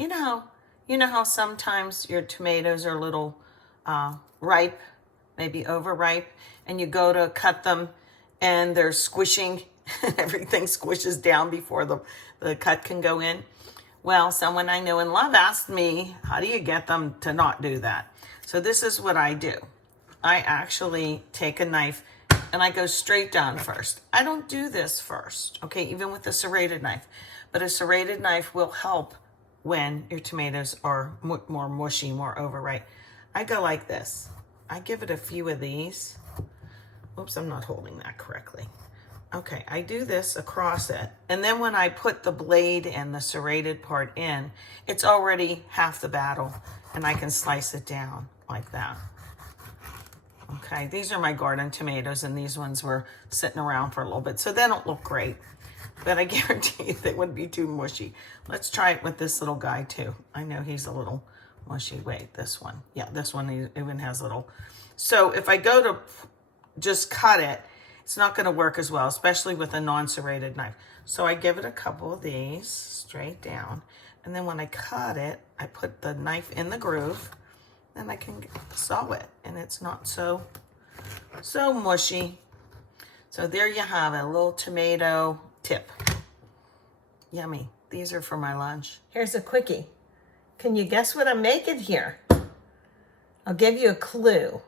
You know how sometimes your tomatoes are a little ripe, maybe overripe, and you go to cut them and they're squishing and everything squishes down before the cut can go in? Well, someone I know and love asked me, how do you get them to not do that? So this is what I do. I actually take a knife and I go straight down first. I don't do this first, okay, even with a serrated knife. But a serrated knife will help when your tomatoes are more mushy, more overripe. I go like this. I give it a few of these. Oops, I'm not holding that correctly. Okay, I do this across it. And then when I put the blade and the serrated part in, it's already half the battle and I can slice it down like that. Okay, these are my garden tomatoes and these ones were sitting around for a little bit, so they don't look great, but I guarantee you they wouldn't be too mushy. Let's try it with this little guy too. I know he's a little mushy. Wait, this one. Yeah, this one even has little. So if I go to just cut it, it's not going to work as well, especially with a non-serrated knife. So I give it a couple of these straight down, and then when I cut it, I put the knife in the groove, and I can saw it, and it's not so mushy. So there you have it, a little tomato tip. Yummy. These are for my lunch. Here's a quickie. Can you guess what I'm making here? I'll give you a clue.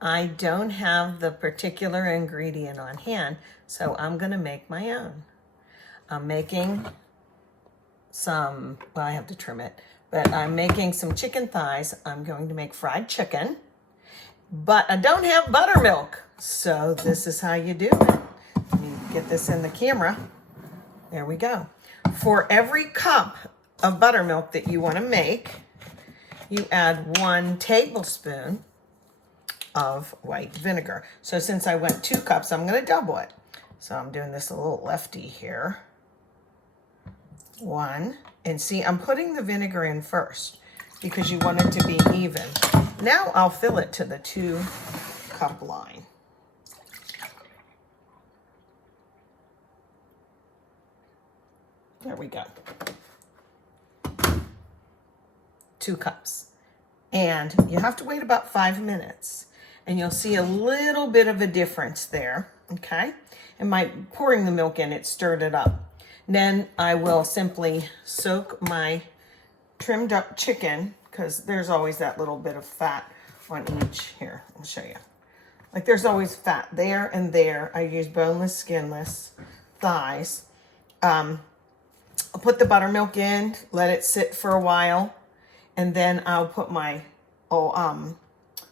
I don't have the particular ingredient on hand, so I'm going to make my own. I'm making some, well, I have to trim it, but I'm making some chicken thighs. I'm going to make fried chicken, but I don't have buttermilk, so this is how you do it. Let me get this in the camera. There we go. For every cup of buttermilk that you want to make, you add 1 tablespoon of white vinegar. So since I went 2 cups, I'm going to double it. So I'm doing this a little lefty here. 1, and see, I'm putting the vinegar in first because you want it to be even. Now I'll fill it to the 2 cup line. There we go. 2 cups. And you have to wait about 5 minutes. And you'll see a little bit of a difference there, okay? And by pouring the milk in, it stirred it up. Then I will simply soak my trimmed up chicken, because there's always that little bit of fat on each. Here, I'll show you. Like there's always fat there and there. I use boneless, skinless thighs. I'll put the buttermilk in, let it sit for a while, and then I'll put my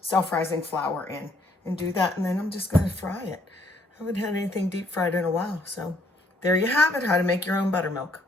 self-rising flour in and do that, and then I'm just going to fry it. I haven't had anything deep fried in a while, so there you have it, how to make your own buttermilk.